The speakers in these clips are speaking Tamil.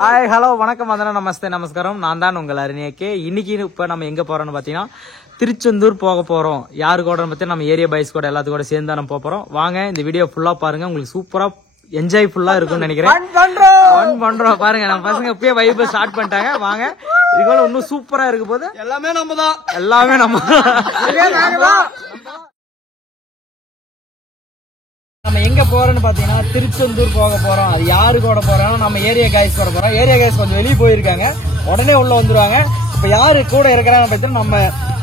ஹாய் ஹலோ வணக்கம் வந்தனம் நமஸ்தே நமஸ்காரம். நான் தான் உங்கள் அருணியக்கே. இன்னைக்கு இப்போ நம்ம எங்கே போகிறோம்னு பார்த்தீங்கன்னா திருச்செந்தூர் போக போகிறோம். யாரு கூட பற்றி நம்ம ஏரியா பாய்ஸ் கூட எல்லாத்து கூட சேர்ந்து நம்ம போகிறோம். வாங்க இந்த வீடியோ ஃபுல்லாக பாருங்க, உங்களுக்கு சூப்பராக என்ஜாய் ஃபுல்லாக இருக்கும்னு நினைக்கிறேன். பண்றோம் பாருங்க, நம்ம பசங்க இப்பயே வைப் ஸ்டார்ட் பண்ணிட்டாங்க. வாங்க, இதுக்கு இன்னும் சூப்பராக இருக்க போது. எல்லாமே நம்ம தான், எல்லாமே நம்ம நம்ம எங்க போறோம்னு பாத்தீங்கன்னா திருச்செந்தூர் போக போறோம். அது யாரு கூட போறோம்? நம்ம ஏரியா கைஸ் கூட போறோம். ஏரியா கைஸ் கொஞ்சம் வெளியே போயிருக்காங்க, உடனே உள்ள வந்துருவாங்க. இப்ப யாரு கூட இருக்கிறாங்க பார்த்தீங்கன்னா நம்ம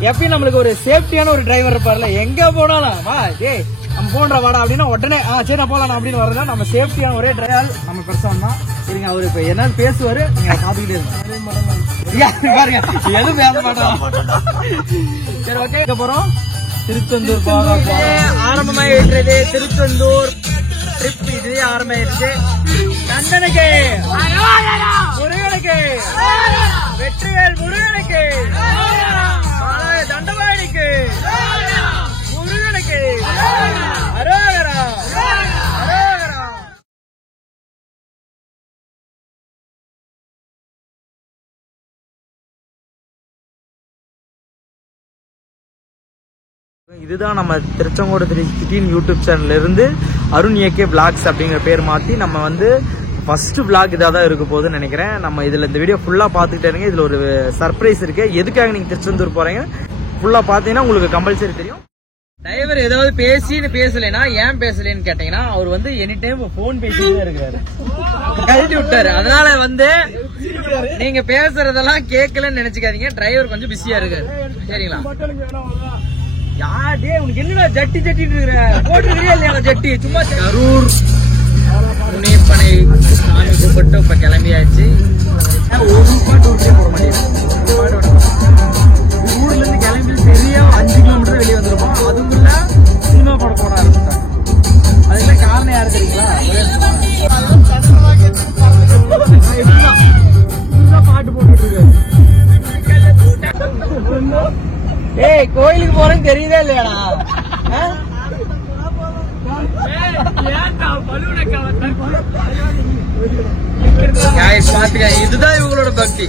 எப்பயும் நம்மளுக்கு ஒரு சேஃப்டியான ஒரு டிரைவர் இருப்பார்ல, எங்க போனாலும் வா டேய் நம்ம போன்ற வாடா அப்படின்னா உடனே சரி நான் போலாம் அப்படின்னு வரதா நம்ம சேஃப்டியான ஒரே டிரைவர் நம்ம பெருசான் தான். சரிங்க, அவரு இப்ப என்ன பேசுவாரு நீங்க பாத்துக்கிட்டே இருங்க. பாருங்க எதுவும் பேச மாட்டோம். சரி ஓகே, எங்க போறோம்? திருச்செந்தூர் போக ஆரம்பமாயிடுறது. திருச்செந்தூர் ட்ரிப் இது ஆரம்பமாயிடுச்சு. கண்ணனுக்கு முருகனுக்கு வெற்றிவேல் முருகனுக்கு தண்டவாணிக்கு முருகனுக்கு அரோகரா அரோகரா. இதுதான் நம்ம திருச்செங்கோடு 316 யூடியூப் சேனல்ல இருந்து அருண் ஏகே விளாக்ஸ் அப்படிங்கிற பேர் மாத்தி நம்ம வந்து ஃபர்ஸ்ட் விளாக் இதாக தான் இருக்க போகுதுன்னு நினைக்கிறேன். நம்ம இதுல இந்த வீடியோ ஃபுல்லா பாத்துக்கிட்டே இருங்க. இதுல ஒரு சர்ப்ரைஸ் இருக்கு. எதுக்காக நீங்க திருச்செந்தூர் போறீங்க ஃபுல்லா பாத்தீங்கன்னா உங்களுக்கு கம்பல்சரி தெரியும். டிரைவர் ஏதாவது பேசலைன்னா ஏன் பேசலன்னு கேட்டீங்கன்னா அவர் வந்து எனி டைம் போன் பேசிட்டே இருக்காரு, கழட்டி விட்டாரு. அதனால வந்து நீங்க பேசுறதெல்லாம் கேட்கலன்னு நினைச்சுக்காதீங்க. டிரைவர் கொஞ்சம் பிஸியா இருக்காரு. சரிங்களா? யாடே உனக்கு என்னடா ஜட்டி ஜட்டிட்டு இருக்கிற? போட்டுக்கிறியா இல்லையா ஜட்டி? சும்மா கரூர் முனியப்பனை சாமி கூப்பிட்டு இப்ப கிளம்பியாச்சு. ஒரு பாட்டு ஊருக்கே போட மாட்டேங்குது. ஊர்ல இருந்து கிளம்பி சரியா 5 கிலோமீட்டர் வெளியே வந்திருப்போம். அதுக்குள்ள சினிமா படம் போட ஆரம்பிச்சிட்டாங்க. அதுக்குள்ள காரணம் யாரு தெரியுங்களா? பாட்டு போட்டுட்டு இருக்காரு. ஏய் கோயிலுக்கு போறேன்னு தெரியுதா இல்லையாடா? இதுதான் இவங்களோட பக்தி.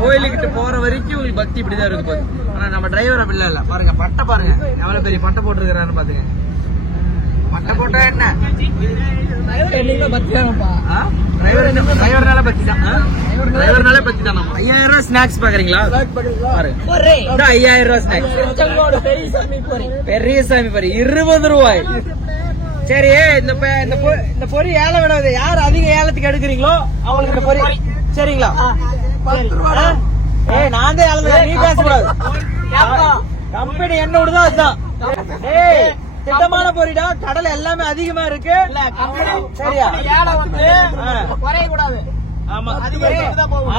கோயிலுக்கிட்ட போற வரைக்கும் இவங்களுக்கு பக்தி இப்படிதான் இருக்கு. ஆனா நம்ம டிரைவர் அப்படி இல்ல. பாருங்க பட்டை பாருங்க, எவ்வளவு பெரிய பட்டை போட்டுருக்கான்னு பாத்துங்க. பட்டை போட்டா என்ன டிரைவர்னால பக்தி தான். டிரைவர்னால பக்தி தான். 5000 ரூபாய் ஸ்நாக்ஸ் பாக்குறீங்களா? பாருங்க 5000 ரூபாய் ஸ்நாக்ஸ். பெரியசாமி பாரு 20 ரூபாய். சரி, இந்த பொறி ஏலம் விடாது. யார் அதிக ஏலத்துக்கு எடுக்கிறீங்களோ அவங்களுக்கு இந்த பொறி. சரிங்களா? ஏய் நான் தான் ஏலம், நீ பேசக்கூடாது. கம்பெனி என்ன விடுதோ அதுதான். ஏய் திட்டமான பொறிடா, கடல் எல்லாமே அதிகமா இருக்கு. சரியா? ஆமா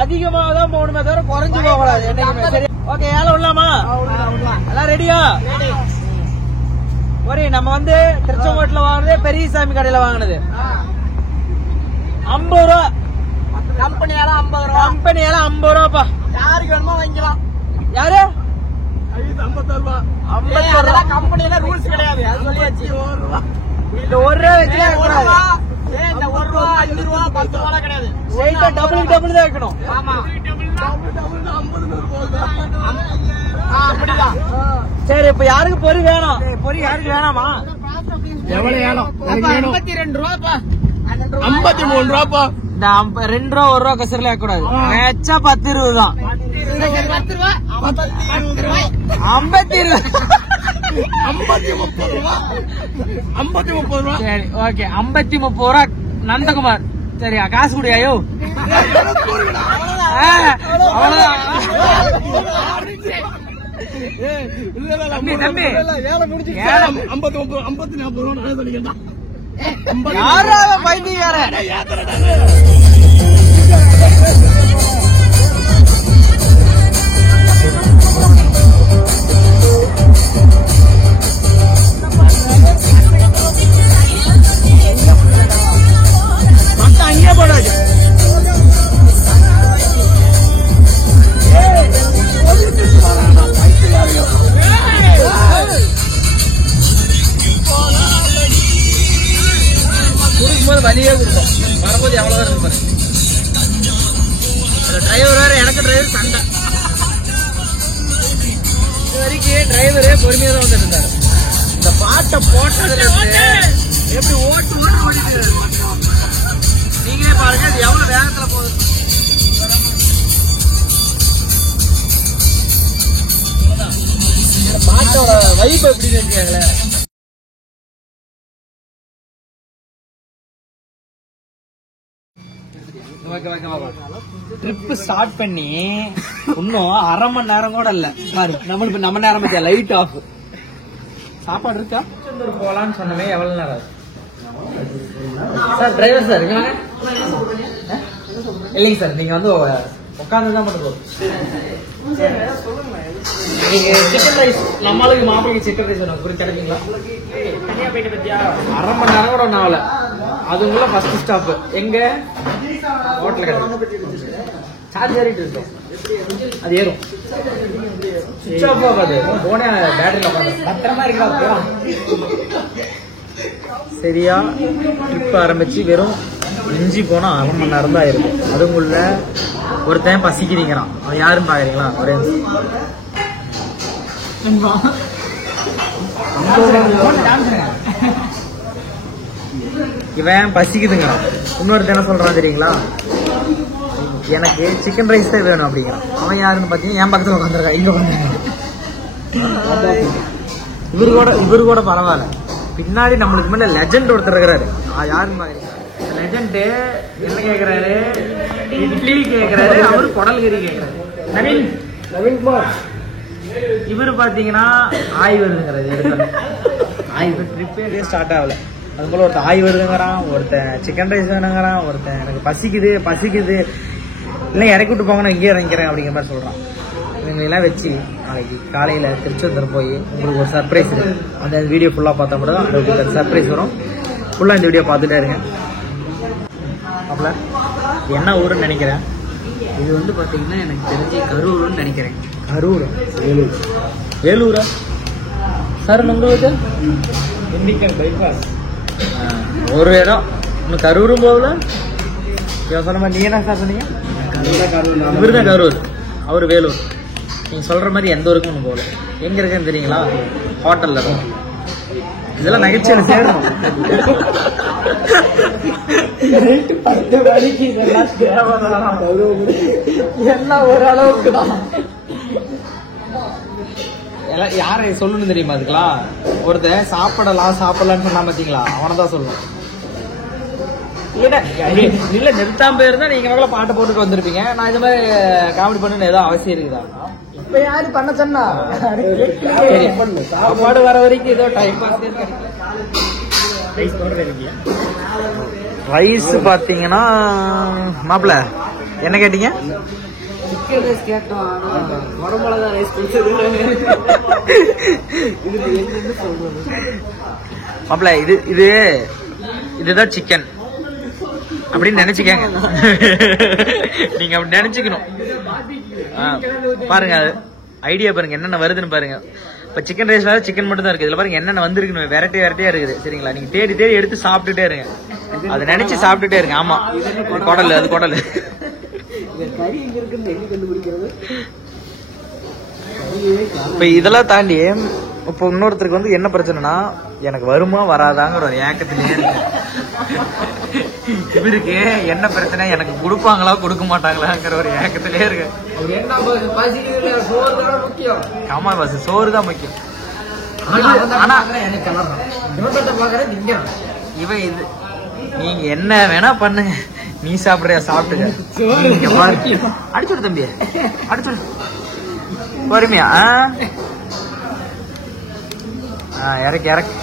அதிகமா தான் போகணுமே தவிர குறைஞ்சு போக கூடாது என்னைக்குமே. சரி ஓகே, ஏலம் விடலாமா? எல்லாம் ரெடியா? ஒரு நம்ம வந்து திருச்செங்கோட்டுல வாங்கினது பெரியசாமி கடையில வாங்கினது 50 ரூபா. கம்பெனி ஏலம் 50 ரூபா. கம்பெனி ஏலம் 50 ரூபாப்பா. யாருக்கு வேணுமோ வாங்கிக்கலாம். யாரு? 54 ரூபா. 54 ரூபா. கம்பெனில ரூல்ஸ் கிடையாது, அது சொல்லியாச்சு. இந்த 1 ரூபா வச்சா கூடாது. இந்த 1 ரூபா 5 ரூபா 10 ரூபா கிடையாது. ஸ்ட்ரைட்டா டபுள் தான் வைக்கணும். ஆமா டபுள் 50 போகுது. அப்படிதான். சரி இப்ப யாருக்கு பொறி வேணும்? பொறி யாருக்கு வேணாமா? எவ்வளவு வேணும்? 52 ரூபாப்பா. 53 ரூபாப்பா. இந்த 2 ரூபா 1 ரூபா கசரில் ஆகக்கூடாது. மேட்சா 10 ரூபா தான். 10 ரூபா 50 ரூபாய் 50 30 ரூபா 30 ரூபா. சரி ஓகே 50 30 ரூபா. நந்தகுமார் சரியா? காசு குடியாயோ? அவ்வளவுதான். தம்பி வேலை முடிச்சு 50 40 ரூபா சொல்லிக்கிட்டான். யாராவது பைத்தியார அங்கே போடாது. வழியே கொடுப்போம். வரும்போது எவ்வளவு இருக்கு பாருங்க. டிரைவர் வேற எனக்கு டிரைவர் சண்டை. இது வரைக்கும் டிரைவரே பொறுமையா தான் வந்துட்டு இருந்தாரு. இந்த பாட்டை போட்டதுல எப்படி ஓட்டு ஓடிட்டு நீங்களே பாருங்க அது எவ்வளவு வேகத்துல போகுது. பாட்டோட வைப் எப்படி இருக்காங்களே. ட்ரிப் ஸ்டார்ட் பண்ணி இன்னும் 1/2 மணி நேரம் கூட இல்ல பாரு. நம்மளுக்கு நம்ம நேரம் பத்தியா லைட் ஆஃப். சாப்பாடு இருக்கா போலான்னு சொன்னமே எவ்வளவு நேரம் சார்? டிரைவர் சார் இல்லைங்க சார், நீங்க வந்து உட்காந்துதான் பண்ணுவோம். நீங்க சிக்கன் ரைஸ் நம்மளுக்கு மாப்பிளைக்கு சிக்கன் ரைஸ் வேணும் குறிச்சு கிடைக்குங்களா? 1/2 மணி நேரம் கூட ஒன்றும் ஆகல. அதுக்குள்ள ஃபர்ஸ்ட் ஸ்டாப் எங்க ஹோட்டல் கிடைக்கும். சார்ஜ் ஏறிட்டு இருக்கோம், அது ஏறும். சுவிட்ச் ஆஃப் ஆகாது, போனே பேட்டரியில் உட்காந்து பத்திரமா இருக்கா. சரியா ட்ரிப் ஆரம்பிச்சு வெறும் இஞ்சி போனா 1/2 மணி நேரம் தான் இருக்கும். அதுக்குள்ள ஒருத்தன் பசிக்கிறீங்கிறான். அவன் யாருன்னு பாக்குறீங்களா? ஒரே இவன் பசிக்குதுங்கிறான். இன்னொருத்தன் என்ன சொல்றான் தெரியுங்களா? எனக்கு சிக்கன் ரைஸ் தான் வேணும் அப்படிங்கிறான். அவன் யாருன்னு பாத்தீங்கன்னா என் பக்கத்துல உட்காந்துருக்கான். இங்க உட்காந்துருக்கான். இவரு கூட பரவாயில்ல. பின்னாடி நம்மளுக்கு மேல லெஜண்ட் ஒருத்தர் இருக்கிறாரு. யாருன்னு லெஜண்ட் என்ன கேக்குறாரு? இட்லி கேக்குறாரு. அவரு குடல் கறி கேக்குறாரு. நவீன்குமார். இவரு பாத்தீங்கன்னா ஆய் வருதுங்கிறாரு. ஆய் ட்ரிப்பே ஸ்டார்ட் ஆகல. அது போல ஒருத்தன் ஆய் வருதுங்கிறான், ஒருத்தன் சிக்கன் ரைஸ் வேணுங்கிறான், ஒருத்தன் எனக்கு பசிக்குது இல்லை இறக்கி விட்டு போங்க நான் இங்கே இறங்கிக்கிறேன் அப்படிங்கிற மாதிரி சொல்றான். இவங்களெல்லாம் வச்சு நாளைக்கு காலையில திருச்செந்தூர் போய் உங்களுக்கு ஒரு சர்ப்ரைஸ் இருக்கு. அந்த வீடியோ ஃபுல்லா பார்த்தா மட்டும் தான் உங்களுக்கு சர்ப்ரைஸ் வரும். ஃபுல்லா இந்த வீடியோ பார்த்துட்டே இருங்க. அப்பல என்ன ஊருன்னு நினைக்கிறேன். இது வந்து பாத்தீங்கன்னா எனக்கு தெரிஞ்சு கரூர்னு நினைக்கிறேன். கரூர் வேலூரா சார்? உங்களுக்கு இண்டிகன் பைபாஸ் ஒரு இடம் இன்னும் கரூரும் போகல. சொன்ன மாதிரி நீ என்ன சார் சொன்னீங்க? இவரு தான் கரூர், அவரு வேலூர். நீங்க சொல்ற மாதிரி எந்த ஊருக்கும் ஒண்ணு போகல. எங்க இருக்குன்னு தெரியுங்களா? ஹோட்டல்ல தான். இதெல்லாம் நகைச்சுவை சேரணும். 10 மணிக்கு எல்லாம் ஒரு அளவுக்கு தான். எல்லாம் யாரை சொல்லணும் தெரியுமா? அதுக்கெல்லாம் ஒருத்தர் சாப்பிடலாம்னு சொன்னா பாத்தீங்களா? அவனை தான் சொல்லணும். இல்ல நிறுத்தாம போயிருந்தா நீங்க பாட்டை போட்டுட்டு வந்திருப்பீங்க. நான் இந்த மாதிரி காமெடி பண்ணு ஏதோ அவசியம் இருக்குதா? இப்ப யாரு பண்ண சொன்னா? சாப்பாடு வர வரைக்கும் ஏதோ டைம் பாஸ். ரைஸ் பாத்தீங்கன்னா மாப்பிள்ள என்ன கேட்டீங்க? சிக்கன் ரைஸ் கேட்டோம். உடம்புலதா ரைஸ் மாப்பிள்ள. இதுதான் சிக்கன் அப்படின்னு நினைச்சுக்கங்க. நீங்க அப்படி நினைச்சுக்கணும். பாருங்க ஐடியா பாருங்க என்னென்ன வருதுன்னு பாருங்க. இப்ப சிக்கன் ரைஸ் வேற சிக்கன் மட்டும் தான் இருக்கு. இதுல பாருங்க என்னென்ன வந்திருக்குன்னு வெரைட்டியா இருக்குது. சரிங்களா? நீங்க தேடி எடுத்து சாப்பிட்டுட்டே இருங்க. அதை நினைச்சு சாப்பிட்டுட்டே இருங்க. ஆமா குடல், அது குடல். இப்ப இதெல்லாம் தாண்டி இப்ப இன்னொருத்தருக்கு வந்து என்ன பிரச்சனைனா எனக்கு வருமா வராதாங்கிற ஒரு ஏக்கத்திலேயே இருக்கு. இவருக்கு என்ன பிரச்சனை, எனக்கு கொடுப்பாங்களா கொடுக்க மாட்டாங்களாங்கிற ஒரு ஏக்கத்திலேயே இருக்கு. ஆமா பாஸ், சோறு தான் முக்கியம். ஆனா இவன் இது நீங்க என்ன வேணா பண்ணுங்க, நீ சாப்பிடுறியா சாப்பிட்டுக்க. அடிச்சுடு தம்பி, அடிச்சுடு பொறுமையா. இறக்கி இறக்கி.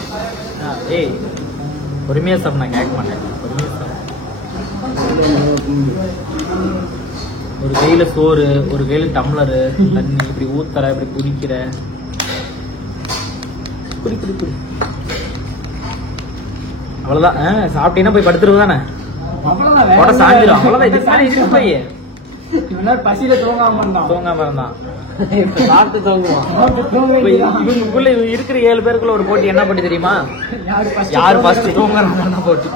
ஏய் பொறுமையா சாப்பிட நான் கேட்க மாட்டேன். ஒரு கையில சோறு, ஒரு கையில டம்ளரு தண்ணி, இப்படி ஊத்தற, இப்படி குடிக்கிற. குடி குடி குடி. அவ்வளவுதான். சாப்பிட்டீங்கன்னா போய் படுத்துருவதானே, சாஞ்சிடும். அவ்வளவுதான். போய் பசியில தூங்காம இருந்தான். சாப்பிட்டு தூங்குவான். இவங்களுக்குள்ள இருக்கிற 7 பேருக்குள்ள ஒரு போட்டி. என்ன போட்டி தெரியுமா? யாரு ஃபர்ஸ்ட் தூங்குறாங்க போட்டி.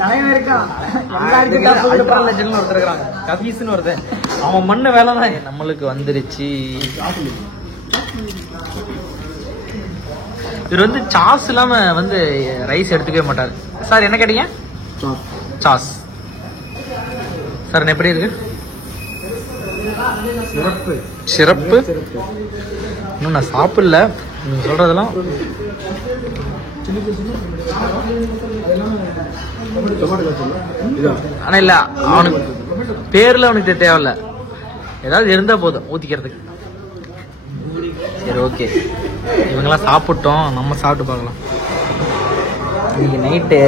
தலைவன் இருக்கான், ஒருத்தர் இருக்கிறாங்க கபீஸ்னு ஒருத்தன். அவன் மண்ண வேலை தான் நம்மளுக்கு வந்துருச்சு. இவர் வந்து சாஸ் இல்லாம வந்து ரைஸ் எடுத்துக்கவே மாட்டாரு. சார் என்ன கேட்டீங்க? சாஸ். சார் எப்படி இருக்கு? சிறப்பு. இன்னும் நான் சாப்பிடல. நீங்க சொல்றதெல்லாம் ஆனா இல்ல, அவனுக்கு பேர்ல அவனுக்கு தேவையில்ல, ஏதாவது இருந்தா போதும் ஊத்திக்கிறதுக்கு. சரி ஓகே, இவங்கெல்லாம் சாப்பிட்டோம், நம்ம சாப்பிட்டு பார்க்கலாம். இன்னைக்கு நைட்டு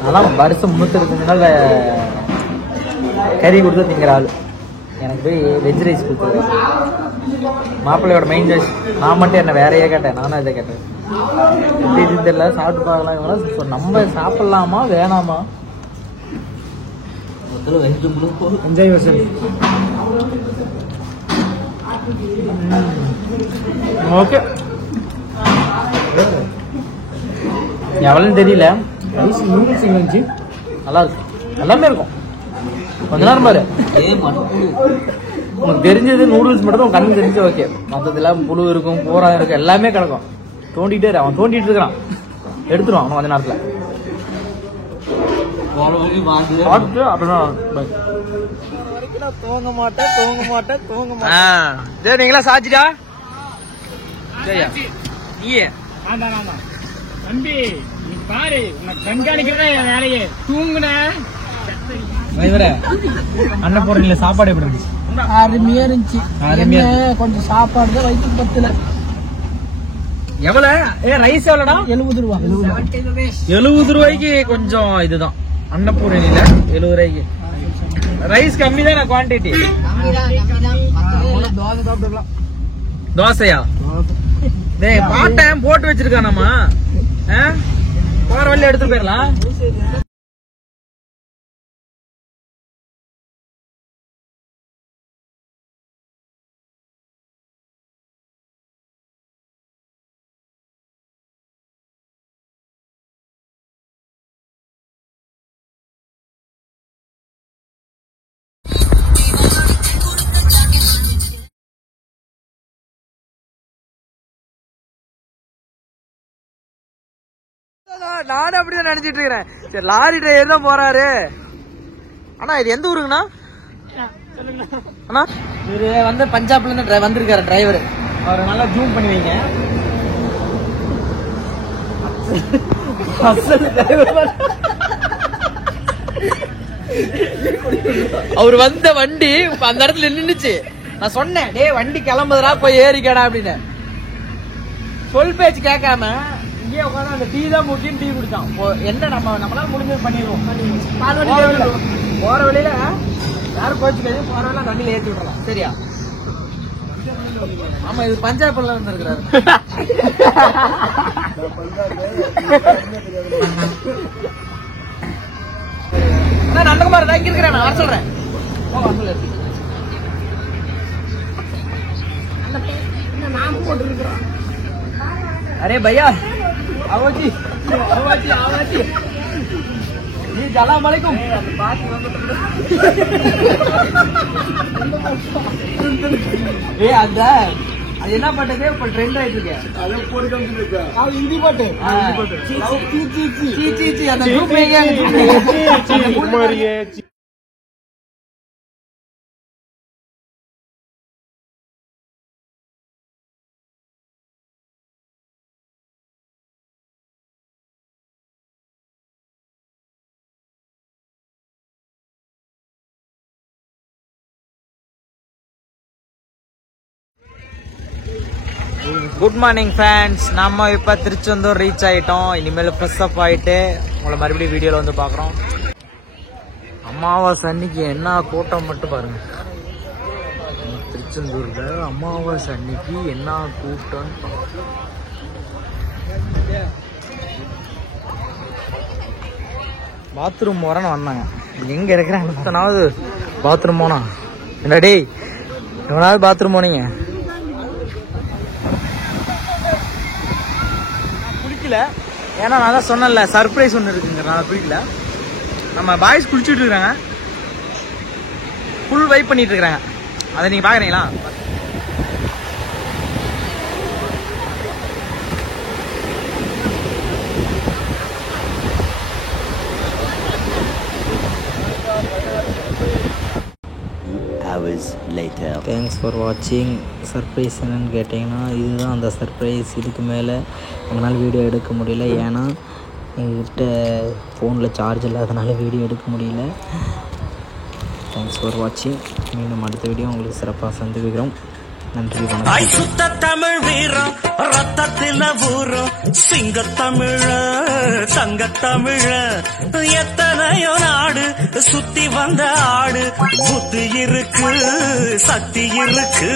அதெல்லாம் வருஷம் 365 நாள் கறி கொடுத்து திங்கிற ஆள். எனக்கு போய் வெஜ் ரைஸ் கொடுத்துரு. மாப்பிள்ளையோட மெயின் சாய்ஸ். நான் மட்டும் என்ன வேறையே கேட்டேன், நானும் இதை கேட்டேன். எப்படி இது தெரியல, சாப்பிட்டு பார்க்கலாம். இவங்களாம் நம்ம சாப்பிடலாமா வேணாமா? என்ஜாய் வருஷம். ஓகே, எவ்வளோன்னு தெரியல. ரைஸ் நூடுல்ஸ் இருந்துச்சு, நல்லா இருக்கு. எல்லாமே இருக்கும். கொஞ்ச நேரம் பாரு, உனக்கு தெரிஞ்சது நூடுல்ஸ் மட்டும் தான் கண்ணு தெரிஞ்சு. ஓகே, மற்றதெல்லாம் புழு இருக்கும், பூரா இருக்கும், எல்லாமே கிடக்கும். தோண்டிட்டே இரு. அவன் தோண்டிட்டு இருக்கிறான், எடுத்துருவான் அவன் கொஞ்ச நேரத்தில். தூங்க மாட்டேன். நீங்களா சாச்சிட்டா நீயே தம்பி பாரு, உனக்கு கண்காணிக்கிறதா என் வேலையே. தூங்குன அன்னபூரணியில சாப்பாடு எப்படி இருந்துச்சு? அருமையா இருந்துச்சு. கொஞ்சம் சாப்பாடு தான் வயிற்றுக்கு பத்தல. எவ்வளவு ரைஸ் எவ்வளோடா? 70 ரூபா. 70 ரூபாய்க்கு கொஞ்சம் இதுதான் அன்னபூரணியில. 70 ரூபாய்க்கு ரைஸ் கம்மி தான் குவான்டிட்டி. தோசையா? பார்ட் டைம் போட்டு வச்சிருக்கானம்மா, போற வழியில எடுத்து போயிடலாம். நானும் அப்படிதான் நினைச்சிட்டு இருக்கிறேன். சரி, லாரி டிரைவர் தான் போறாரு. ஆனா இது எந்த ஊருங்கண்ணா? அண்ணா இவரு வந்து பஞ்சாப்ல இருந்து வந்திருக்காரு டிரைவர். அவரை நல்லா ஜூம் பண்ணி வைங்க. அவர் வந்த வண்டி அந்த இடத்துல நின்னுச்சு. நான் சொன்னேன், டேய் வண்டி கிளம்புதுடா, போய் ஏறிக்கடா அப்படின்னு. சொல் பேச்சு கேட்காம இங்கே உட்காந்து அந்த டீ தான் முக்கியம், டீ குடிச்சான். என்ன நம்மளால முடிஞ்சது பண்ணிடுவோம். போற வழியில யாரும் கோச்சுக்காது, போற வழியில வண்டியில ஏற்றி விடலாம். சரியா? ஆமா, இது பஞ்சாப்ல இருந்திருக்கிறாரு. நந்தகுமார் தான் இங்க இருக்கிறேன், நான் வர சொல்றேன். अरे भैया आओ जी, आओ जी, आओ जी। जी सलाम अलैकुम। ए अदा அது என்ன பட்டது இப்ப ட்ரெண்ட் ஆயிட்டு இருக்கு. அது போடு கம்ப்ளீட் ஆ ஹிந்தி பாட்டு. C C C C C C அந்த குரூப் ஏங்க குமாரியே. குட் மார்னிங் ஃப்ரெண்ட்ஸ், நம்ம இப்போ திருச்செந்தூர் ரீச் ஆகிட்டோம். இனிமேல் ஃப்ரெஷ் அப் ஆகிட்டு உங்களை மறுபடியும் வீடியோவில் வந்து பார்க்குறோம். அமாவாசை அன்னைக்கு என்ன கூட்டம் மட்டும் பாருங்க. திருச்செந்தூரில் அமாவாசை அன்னைக்கு என்ன கூட்டம். பாத்ரூம் வரன்னு வந்தாங்க. எங்கே இருக்கிறேன் எத்தனாவது பாத்ரூம் போனா என்ன டேய், எவனாவது பாத்ரூம் போனீங்க? ஏன்னா நான் தான் சொன்னேன்ல சர்ப்ரைஸ் ஒன்று இருக்குங்க, நான் குளிக்கல. நம்ம பாய்ஸ் குளிச்சுட்டு இருக்காங்க. ஃபுல் வைப் பண்ணிட்டு இருக்காங்க. அதை நீங்க பாக்குறீங்களா? தேங்க்ஸ் ஃபார் வாட்சிங். சர்ப்ரைஸ் என்னன்னு கேட்டிங்கன்னா இதுதான் அந்த சர்ப்ரைஸ். இதுக்கு மேலே எங்களால் வீடியோ எடுக்க முடியல. ஏன்னா எங்ககிட்ட ஃபோனில் சார்ஜ் இல்லாதனால வீடியோ எடுக்க முடியல. தேங்க்ஸ் ஃபார் வாட்சிங். மீண்டும் அடுத்த வீடியோ உங்களுக்கு சிறப்பாக சந்திக்கிறோம். நன்றி, வணக்கம். சுத்த தமிழ் வீரம் ரத்தத்தில ஊரும் சிங்கத்தமிழ தங்கத்தமிழ எத்தனையோ நாடு சுத்தி வந்த ஆடு புத்தி இருக்கு சக்தி இருக்கு.